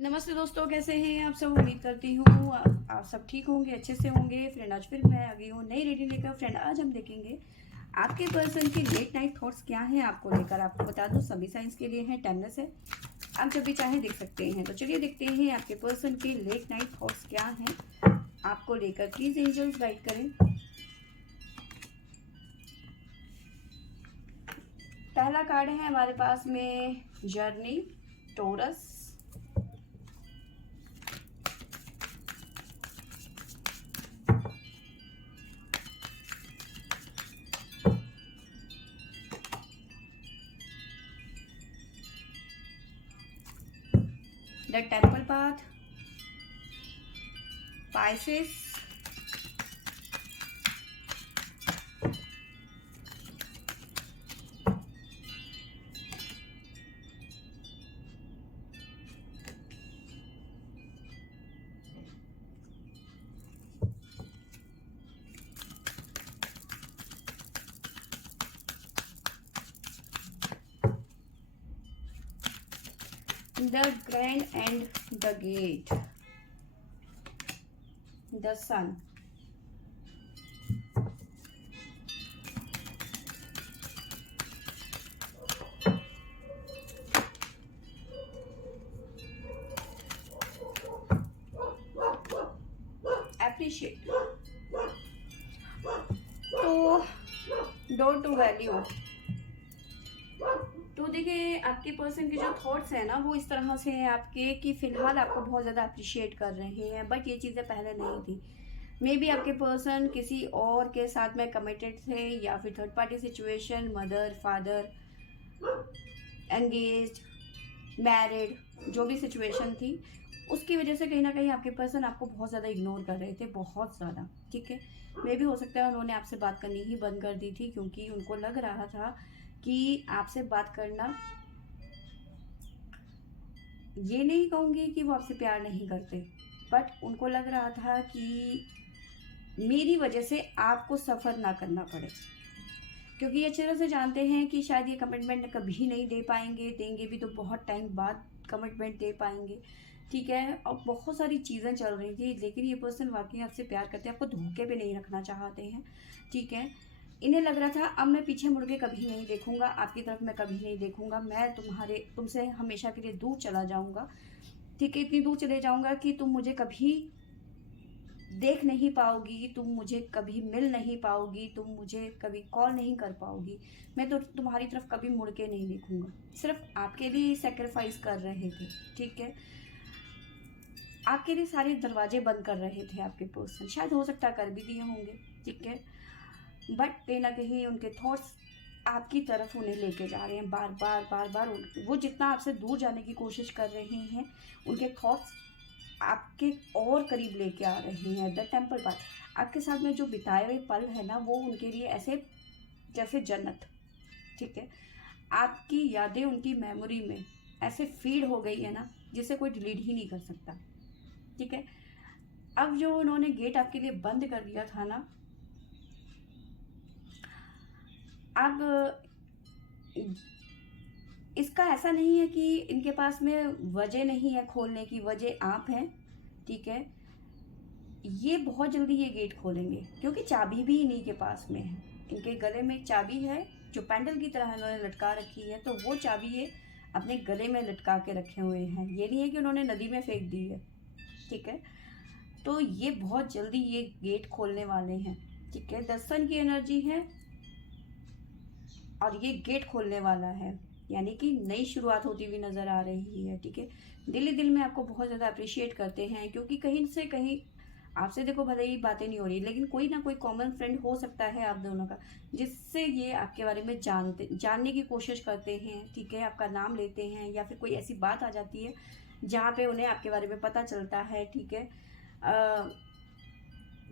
नमस्ते दोस्तों, कैसे हैं आप सब। उम्मीद करती हूँ आप सब ठीक होंगे, अच्छे से होंगे। फ्रेंड आज फिर मैं आ गई हूँ नई रीडिंग लेकर। फ्रेंड आज हम देखेंगे आपके पर्सन के लेट नाइट थॉट्स क्या हैं आपको लेकर। आपको बता दूँ सभी साइंस के लिए हैं, टाइमलेस है, आप जब भी चाहें देख सकते हैं। तो चलिए देखते हैं आपके पर्सन के लेट नाइट थॉट्स क्या हैं आपको लेकर। प्लीज एंजल्स गाइड करें। पहला कार्ड है हमारे पास में journey, Taurus, the temple path, Pisces, the grand and the gate, the sun, appreciate, तो डोंट टू वैल्यू। तो देखिए आपके पर्सन के जो थॉट्स हैं ना वो इस तरह से हैं आपके कि फिलहाल आपको बहुत ज़्यादा अप्रिशिएट कर रहे हैं, बट ये चीज़ें पहले नहीं थी। मे बी आपके पर्सन किसी और के साथ में कमिटेड थे, या फिर third party situation, mother father, engage, married, जो भी सिचुएशन थी उसकी वजह से कहीं ना कहीं आपके पर्सन आपको बहुत ज़्यादा इग्नोर कर रहे थे, बहुत ज़्यादा। ठीक है, मे भी हो सकता है उन्होंने आपसे बात करनी ही बंद कर दी थी, क्योंकि उनको लग रहा था कि आपसे बात करना, ये नहीं कहूँगी कि वो आपसे प्यार नहीं करते, बट उनको लग रहा था कि मेरी वजह से आपको सफ़र ना करना पड़े, क्योंकि ये अच्छी तरह से जानते हैं कि शायद ये कमिटमेंट कभी नहीं दे पाएंगे, देंगे भी तो बहुत टाइम बाद कमिटमेंट दे पाएंगे। ठीक है, और बहुत सारी चीज़ें चल रही थी, लेकिन ये पर्सन वाकई आपसे प्यार करते हैं, आपको धोखे पे नहीं रखना चाहते हैं। ठीक है, इन्हें लग रहा था अब मैं पीछे मुड़ के कभी नहीं देखूंगा, आपकी तरफ मैं कभी नहीं देखूंगा, मैं तुमसे हमेशा के लिए दूर चला जाऊंगा। ठीक है, इतनी दूर चले जाऊंगा कि तुम मुझे कभी देख नहीं पाओगी, तुम मुझे कभी मिल नहीं पाओगी, तुम मुझे कभी कॉल नहीं कर पाओगी, मैं तो तुम्हारी तरफ कभी मुड़ के नहीं देखूंगा। सिर्फ आपके लिए सेक्रीफाइस कर रहे थे। ठीक है, आपके लिए सारे दरवाजे बंद कर रहे थे आपके पर्सन, शायद हो सकता है कर भी दिए होंगे। ठीक है, बट कहीं ना कहीं उनके थॉट्स आपकी तरफ उन्हें लेके जा रहे हैं, बार बार बार बार। वो जितना आपसे दूर जाने की कोशिश कर रहे हैं, उनके थॉट्स आपके और करीब लेके आ रहे हैं। द टेम्पल पाथ, आपके साथ में जो बिताए हुए पल है ना वो उनके लिए ऐसे जैसे जन्नत। ठीक है, आपकी यादें उनकी मेमोरी में ऐसे फीड हो गई है ना, जिसे कोई डिलीट ही नहीं कर सकता। ठीक है, अब जो उन्होंने गेट आपके लिए बंद कर दिया था ना, अब इसका ऐसा नहीं है कि इनके पास में वजह नहीं है खोलने की, वजह आप हैं। ठीक है, ये बहुत जल्दी ये गेट खोलेंगे, क्योंकि चाबी भी इन्हीं के पास में है। इनके गले में एक चाबी है जो पैंडल की तरह इन्होंने लटका रखी है, तो वो चाबी ये अपने गले में लटका के रखे हुए हैं। ये नहीं है कि उन्होंने नदी में फेंक दी है। ठीक है, तो ये बहुत जल्दी ये गेट खोलने वाले हैं। ठीक है, 10 सन की एनर्जी है और ये गेट खोलने वाला है, यानी कि नई शुरुआत होती हुई नजर आ रही है। ठीक है, दिल ही दिल में आपको बहुत ज़्यादा अप्रिशिएट करते हैं, क्योंकि कहीं से कहीं आपसे देखो भले ही बातें नहीं हो रही, लेकिन कोई ना कोई कॉमन फ्रेंड हो सकता है आप दोनों का, जिससे ये आपके बारे में जानने की कोशिश करते हैं। ठीक है, आपका नाम लेते हैं, या फिर कोई ऐसी बात आ जाती है जहाँ पे उन्हें आपके बारे में पता चलता है। ठीक है,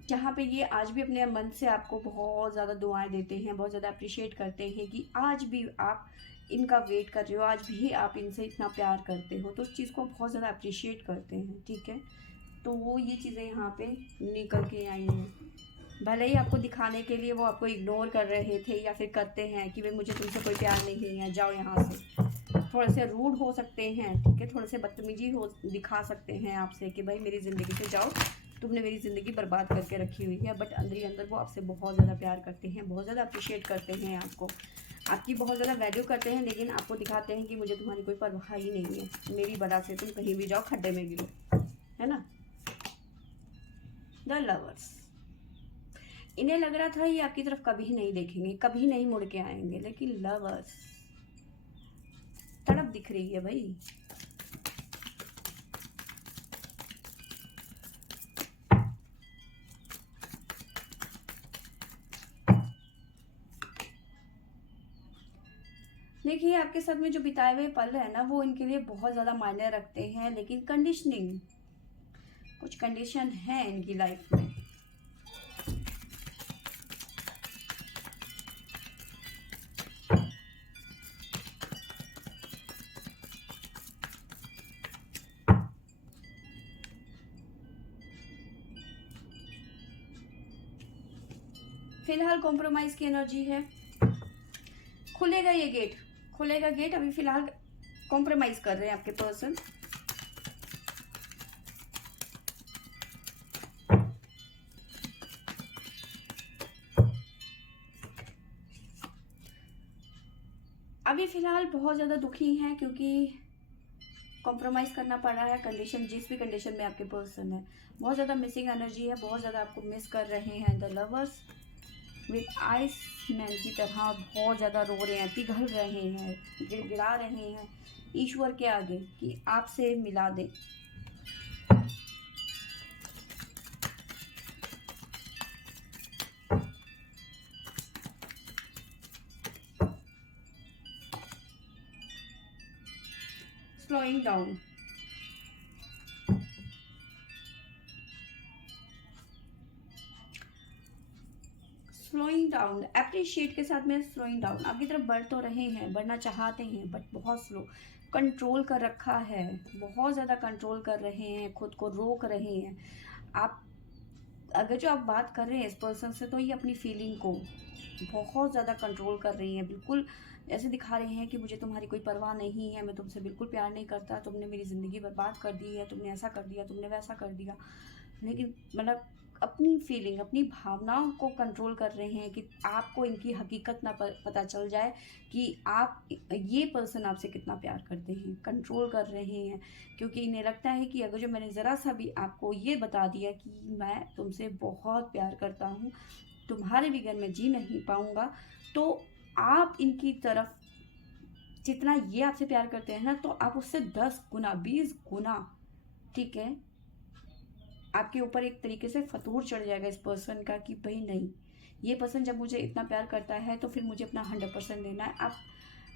जहाँ पे ये आज भी अपने मन से आपको बहुत ज़्यादा दुआएं देते हैं, बहुत ज़्यादा अप्रिशिएट करते हैं कि आज भी आप इनका वेट कर रहे हो, आज भी आप इनसे इतना प्यार करते हो, तो उस चीज़ को बहुत ज़्यादा अप्रिशिएट करते हैं। ठीक है, तो वो ये चीज़ें यहाँ पे निकल के आई हैं। भले ही आपको दिखाने के लिए वो आपको इग्नोर कर रहे थे, या फिर करते हैं कि भाई मुझे तुमसे कोई प्यार नहीं है, जाओ यहाँ से, थोड़े से रूड हो सकते हैं, ठीक है, थोड़े से बदतमीजी हो दिखा सकते हैं आपसे कि भाई मेरी ज़िंदगी से जाओ, तुमने मेरी ज़िंदगी बर्बाद करके रखी हुई है। बट अंदर ही अंदर वो आपसे बहुत ज़्यादा प्यार करते हैं, बहुत ज़्यादा अप्रिशिएट करते हैं आपको, आपकी बहुत ज़्यादा वैल्यू करते हैं, लेकिन आपको दिखाते हैं कि मुझे तुम्हारी कोई परवाह ही नहीं है, मेरी वजह से तुम कहीं भी जाओ खड्डे में गिरो, है ना। द लवर्स, इन्हें लग रहा था ये आपकी तरफ कभी नहीं देखेंगे, कभी नहीं मुड़ के आएंगे, लेकिन लवर्स, तड़प दिख रही है भाई। देखिए आपके साथ में जो बिताए हुए पल है ना, वो इनके लिए बहुत ज़्यादा मायने रखते हैं, लेकिन कंडीशनिंग, कुछ कंडीशन है इनकी लाइफ में। फिलहाल कॉम्प्रोमाइज की एनर्जी है, खुलेगा ये गेट, खुलेगा गेट। अभी फिलहाल कॉम्प्रोमाइज कर रहे हैं आपके पर्सन। अभी फिलहाल बहुत ज़्यादा दुखी हैं क्योंकि कॉम्प्रोमाइज़ करना पड़ रहा है, कंडीशन, जिस भी कंडीशन में आपके पर्सन है। बहुत ज़्यादा मिसिंग एनर्जी है, बहुत ज़्यादा आपको मिस कर रहे हैं the lovers. With ice man की तरह बहुत ज़्यादा रो रहे हैं, पिघल रहे हैं, गिड़गिड़ा रहे हैं ईश्वर के आगे कि आपसे मिला दे। Slowing down, slowing down, appreciate के साथ में स्लोइंग डाउन। आपकी तरफ बढ़ तो रहे हैं, बढ़ना चाहते हैं, बट बहुत स्लो, कंट्रोल कर रखा है, बहुत ज़्यादा कंट्रोल कर रहे हैं, खुद को रोक रहे हैं। आप अगर जो आप बात कर रहे हैं इस पर्सन से, तो ये अपनी फीलिंग को बहुत ज़्यादा कंट्रोल कर रही हैं, बिल्कुल ऐसे दिखा रहे हैं कि मुझे तुम्हारी कोई परवाह नहीं है, मैं तुमसे बिल्कुल प्यार नहीं करता, तुमने मेरी ज़िंदगी बर्बाद कर दी है, तुमने ऐसा कर दिया, तुमने वैसा कर दिया। लेकिन मतलब अपनी फीलिंग, अपनी भावनाओं को कंट्रोल कर रहे हैं कि आपको इनकी हकीकत ना पता चल जाए कि आप, ये पर्सन आपसे कितना प्यार करते हैं। कंट्रोल कर रहे हैं क्योंकि इन्हें लगता है कि अगर जो मैंने ज़रा सा भी आपको ये बता दिया कि मैं तुमसे बहुत प्यार करता हूँ, तुम्हारे बगैर मैं जी नहीं पाऊँगा, तो आप इनकी तरफ जितना ये आपसे प्यार करते हैं ना, तो आप उससे 10 गुना 20 गुना, ठीक है, आपके ऊपर एक तरीके से फतूर चढ़ जाएगा इस पर्सन का कि भाई नहीं, ये पर्सन जब मुझे इतना प्यार करता है तो फिर मुझे अपना 100% देना है। आप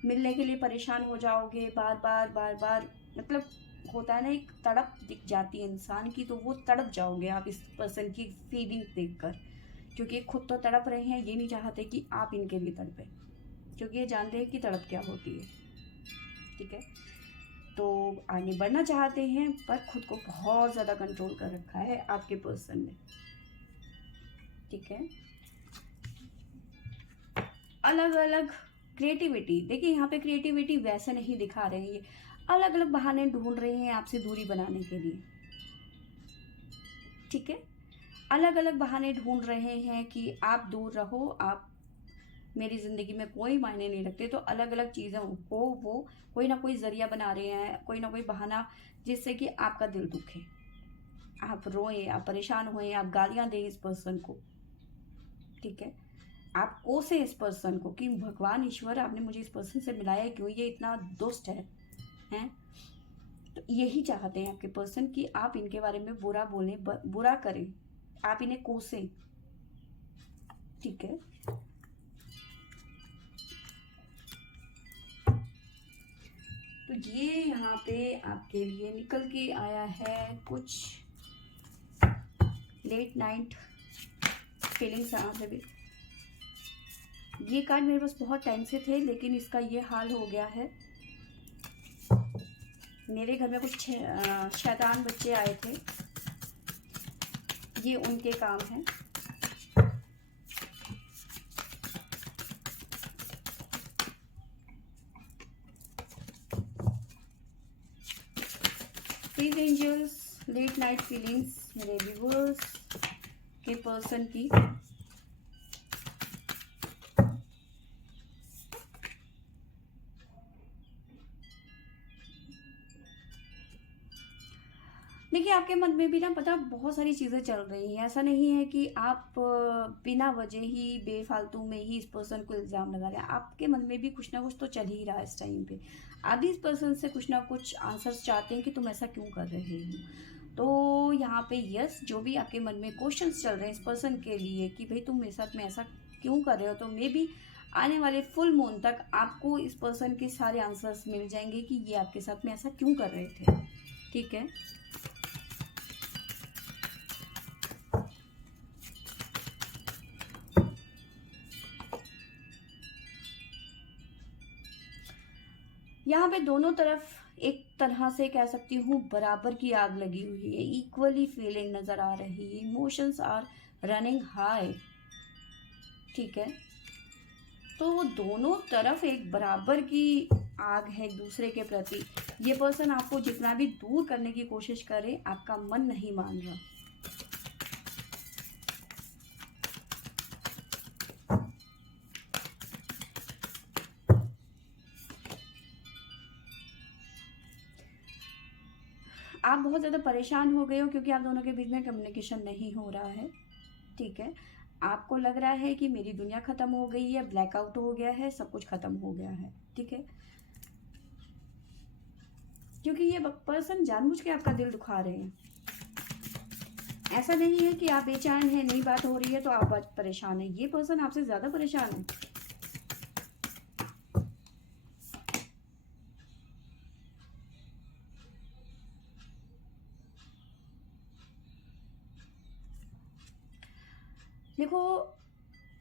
मिलने के लिए परेशान हो जाओगे बार बार बार बार, मतलब होता है ना, एक तड़प दिख जाती है इंसान की, तो वो तड़प जाओगे आप इस पर्सन की फीलिंग देखकर, क्योंकि खुद तो तड़प रहे हैं, ये नहीं चाहते कि आप इनके लिए तड़पें, क्योंकि ये जानते हैं कि तड़प क्या होती है, ठीक है। तो आगे बढ़ना चाहते हैं पर खुद को बहुत ज़्यादा कंट्रोल कर रखा है आपके पर्सन ने, ठीक है। अलग अलग क्रिएटिविटी, देखिए यहाँ पे क्रिएटिविटी वैसे नहीं दिखा रहे हैं, ये अलग अलग बहाने ढूंढ रहे हैं आपसे दूरी बनाने के लिए, ठीक है। अलग अलग बहाने ढूंढ रहे हैं कि आप दूर रहो, आप मेरी ज़िंदगी में कोई मायने नहीं रखते, तो अलग अलग चीज़ों को वो कोई ना कोई ज़रिया बना रहे हैं, कोई ना कोई बहाना, जिससे कि आपका दिल दुखे, आप रोएं, आप परेशान होएं, आप गालियां दें इस पर्सन को, ठीक है, आप कोसे इस पर्सन को कि भगवान ईश्वर आपने मुझे इस पर्सन से मिलाया क्यों, ये इतना दुष्ट है, हैं। तो यही चाहते हैं आपके पर्सन कि आप इनके बारे में बुरा बोलें, बुरा करें, आप इन्हें कोसें, ठीक है। तो ये यहाँ पे आपके लिए निकल के आया है कुछ लेट नाइट फीलिंग्स। यहाँ पे भी ये कार्ड मेरे पास बहुत टाइम से थे, लेकिन इसका ये हाल हो गया है। मेरे घर में कुछ शैतान बच्चे आए थे, ये उनके काम है। Please angels, late night feelings मेरे व्यूअर्स के पर्सन की। देखिए, आपके मन में भी ना पता बहुत सारी चीज़ें चल रही हैं। ऐसा नहीं है कि आप बिना वजह ही बेफालतू में ही इस पर्सन को इल्ज़ाम लगा रहे हैं। आपके मन में भी कुछ ना कुछ तो चल ही रहा है इस टाइम पे। आप भी इस पर्सन से कुछ ना कुछ आंसर्स चाहते हैं कि तुम ऐसा क्यों कर रहे हो। तो यहाँ पे यस, जो भी आपके मन में क्वेश्चंस चल रहे हैं इस पर्सन के लिए कि भाई तुम मेरे साथ में ऐसा क्यों कर रहे हो, तो मे बी आने वाले फुल मून तक आपको इस पर्सन के सारे आंसर्स मिल जाएंगे कि ये आपके साथ में ऐसा क्यों कर रहे थे। ठीक है, यहाँ पे दोनों तरफ एक तरह से कह सकती हूँ बराबर की आग लगी हुई है। इक्वली फीलिंग नजर आ रही है। Emotions are running high. ठीक है, तो दोनों तरफ एक बराबर की आग है एक दूसरे के प्रति। ये पर्सन आपको जितना भी दूर करने की कोशिश करे, आपका मन नहीं मान रहा। आप बहुत ज़्यादा परेशान हो गए हो क्योंकि आप दोनों के बीच में कम्युनिकेशन नहीं हो रहा है। ठीक है, आपको लग रहा है कि मेरी दुनिया ख़त्म हो गई है, ब्लैकआउट हो गया है, सब कुछ ख़त्म हो गया है। ठीक है, क्योंकि ये पर्सन जानबूझ के आपका दिल दुखा रहे हैं। ऐसा नहीं है कि आप बेचैन हैं, नई बात हो रही है तो आप परेशान हैं। ये पर्सन आपसे ज़्यादा परेशान है। देखो,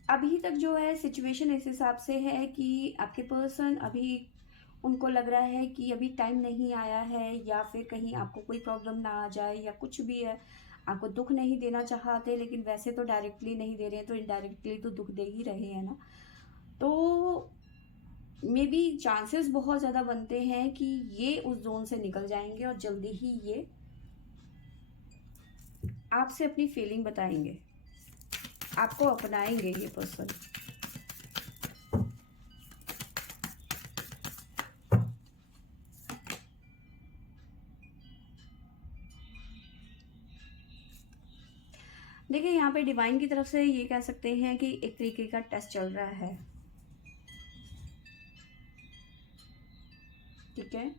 अभी तक जो है सिचुएशन इस हिसाब से है कि आपके पर्सन अभी उनको लग रहा है कि अभी टाइम नहीं आया है, या फिर कहीं आपको कोई प्रॉब्लम ना आ जाए या कुछ भी है। आपको दुख नहीं देना चाहते, लेकिन वैसे तो डायरेक्टली नहीं दे रहे हैं, तो इनडायरेक्टली तो दुख दे ही रहे हैं ना। तो मे बी चांसेस बहुत ज़्यादा बनते हैं कि ये उस जोन से निकल जाएंगे और जल्दी ही ये आपसे अपनी फीलिंग बताएंगे, आपको अपनाएंगे ये पर्सन। देखिए, यहाँ पे डिवाइन की तरफ से ये कह सकते हैं कि एक तरीके का टेस्ट चल रहा है। ठीक है,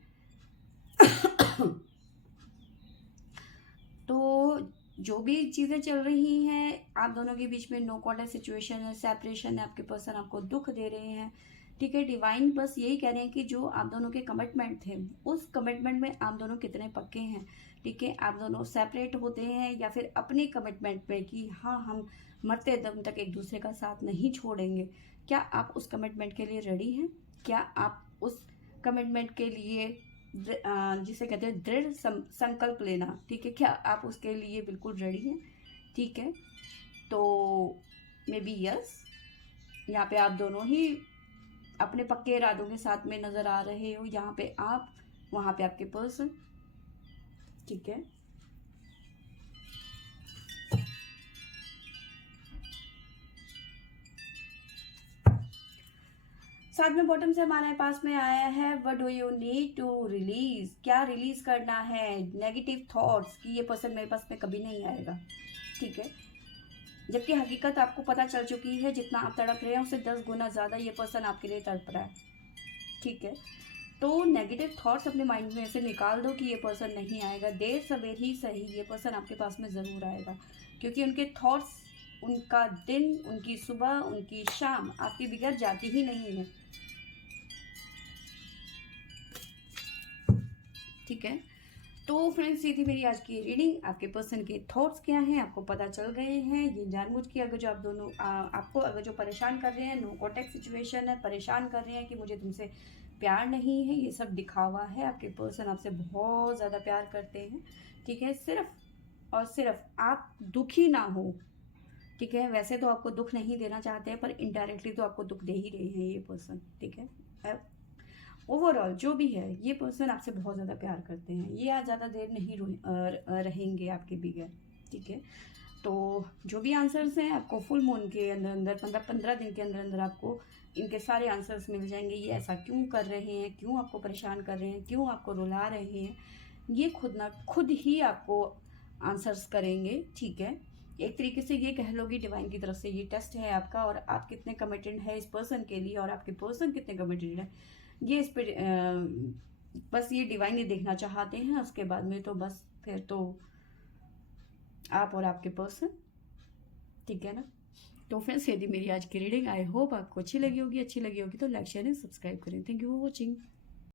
तो जो भी चीज़ें चल रही हैं आप दोनों के बीच में, नो कॉन्टैक्ट सिचुएशन है, सेपरेशन है, आपके पर्सन आपको दुख दे रहे हैं। ठीक है, डिवाइन बस यही कह रहे हैं कि जो आप दोनों के कमिटमेंट थे, उस कमिटमेंट में आप दोनों कितने पक्के हैं। ठीक है, आप दोनों सेपरेट होते हैं या फिर अपने कमिटमेंट पे कि हाँ हम मरते दम तक एक दूसरे का साथ नहीं छोड़ेंगे, क्या आप उस कमिटमेंट के लिए रेडी हैं? क्या आप उस कमिटमेंट के लिए जिसे कहते हैं दृढ़ संकल्प लेना, ठीक है, क्या आप उसके लिए बिल्कुल रेडी हैं? ठीक है, तो मे बी यस, यहाँ पे आप दोनों ही अपने पक्के इरादों के साथ में नज़र आ रहे हो। यहाँ पे आप, वहाँ पे आपके पर्सन। ठीक है, साथ में बॉटम से हमारे पास में आया है what do you need to release. क्या रिलीज करना है? नेगेटिव थॉट्स कि ये पर्सन मेरे पास में कभी नहीं आएगा। ठीक है, जबकि हकीकत आपको पता चल चुकी है, जितना आप तड़प रहे हैं उससे 10 गुना ज़्यादा ये पर्सन आपके लिए तड़प रहा है। ठीक है, तो नेगेटिव थॉट्स अपने माइंड में से निकाल दो कि ये पर्सन नहीं आएगा। देर सवेर ही सही ये पर्सन आपके पास में ज़रूर आएगा, क्योंकि उनके थॉट्स, उनका दिन, उनकी सुबह, उनकी शाम आपके बगैर जाती ही नहीं है। ठीक है, तो फ्रेंड्स ये थी मेरी आज की रीडिंग। आपके पर्सन के थॉट्स क्या हैं आपको पता चल गए हैं। ये जानबूझ के अगर जो आप दोनों आपको अगर जो परेशान कर रहे हैं, नो कॉन्टैक्ट सिचुएशन है, परेशान कर रहे हैं कि मुझे तुमसे प्यार नहीं है, ये सब दिखावा है। आपके पर्सन आपसे बहुत ज़्यादा प्यार करते हैं। ठीक है, सिर्फ और सिर्फ आप दुखी ना हो। ठीक है, वैसे तो आपको दुख नहीं देना चाहते हैं, पर इनडायरेक्टली तो आपको दुख दे ही रहे हैं ये पर्सन। ठीक है, ओवरऑल जो भी है, ये पर्सन आपसे बहुत ज़्यादा प्यार करते हैं, ये आज ज़्यादा देर नहीं रहेंगे आपके बगैर, ठीक है। तो जो भी आंसर्स हैं आपको फुल मून के अंदर अंदर 15 दिन के अंदर अंदर आपको इनके सारे आंसर्स मिल जाएंगे। ये ऐसा क्यों कर रहे हैं, क्यों आपको परेशान कर रहे हैं, क्यों आपको रुला रहे हैं, ये खुद ही आपको आंसर्स करेंगे, ठीक है। एक तरीके से ये कह लो कि डिवाइन की तरफ से ये टेस्ट है आपका, और आप कितने कमिटेड है इस पर्सन के लिए और आपके पर्सन कितने कमिटेड है, ये इस पर बस ये डिवाइन ही देखना चाहते हैं। उसके बाद में तो बस फिर तो आप और आपके पर्सन, ठीक है ना। तो फ्रेंड्स, यदि मेरी आज की रीडिंग आई होप आपको अच्छी लगी होगी तो लाइक शेयर एंड सब्सक्राइब करें। Thank you for watching.